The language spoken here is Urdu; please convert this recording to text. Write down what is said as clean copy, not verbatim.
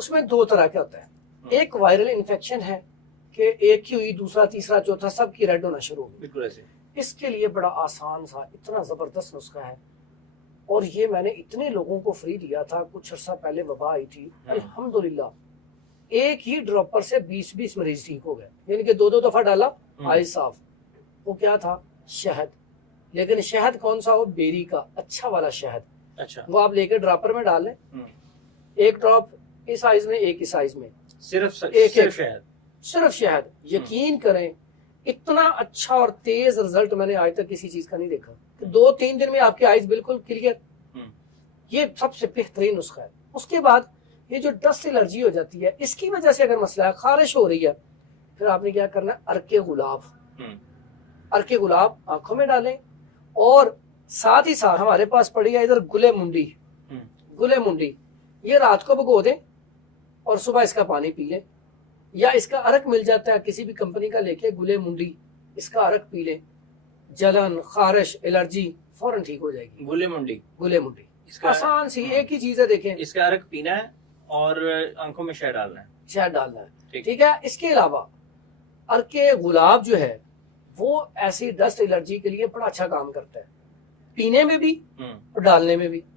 اس میں دو طرح کا ہوتا ہے، ایک وائرل انفیکشن ہے کہ ایک کی ہوئی دوسرا تیسرا چوتھا سب کی ریڈ ہونا شروع ہو گئی، بالکل ایسے. اس کے لیے بڑا آسان سا اتنا زبردست نسخہ ہے، اور یہ میں نے اتنے لوگوں کو فری دیا تھا. کچھ عرصہ پہلے وبا آئی تھی، الحمدللہ ایک ہی ڈراپر سے 20 مریض ٹھیک ہو گئے، یعنی کہ 2 دفعہ ڈالا آئز صاف. وہ کیا تھا؟ شہد. لیکن شہد کون سا ہو؟ بیری کا اچھا والا شہد. اچھا وہ آپ لے کے ڈراپر میں ڈال لیں، ایک ڈراپ اس سائز میں ایک اس سائز میں، صرف شہد. صرف شہد. یقین کریں اتنا اچھا اور تیز رزلٹ میں نے آج تک کسی چیز کا نہیں دیکھا کہ 2-3 دن میں آپ کے آئز بالکل کلیئر. یہ سب سے بہترین نسخہ ہے. اس کے بعد یہ جو ڈسٹ الرجی ہو جاتی ہے، اس کی وجہ سے اگر مسئلہ ہے، خارش ہو رہی ہے، پھر آپ نے کیا کرنا ہے؟ عرق گلاب. عرق گلاب آنکھوں میں ڈالیں، اور ساتھ ہی ساتھ ہمارے پاس پڑی ہے ادھر گلے منڈی. گلے منڈی یہ رات کو بھگو دیں اور صبح اس کا پانی پی لیں، یا اس کا عرق مل جاتا ہے کسی بھی کمپنی کا، لے کے گلے منڈی اس کا عرق پی لیں. جلن، خارش، الرجی فوراً ٹھیک ہو جائے گی. گلے منڈی. گلے منڈی اس کا آسان سی ایک ہی چیز ہے. دیکھیں اس کا عرق پینا ہے اور آنکھوں میں شہد ڈالنا ہے. شہد ڈالنا ہے، ٹھیک ہے. اس کے علاوہ عرق گلاب جو ہے وہ ایسی ڈسٹ الرجی کے لیے بڑا اچھا کام کرتا ہے، پینے میں بھی اور ڈالنے میں بھی.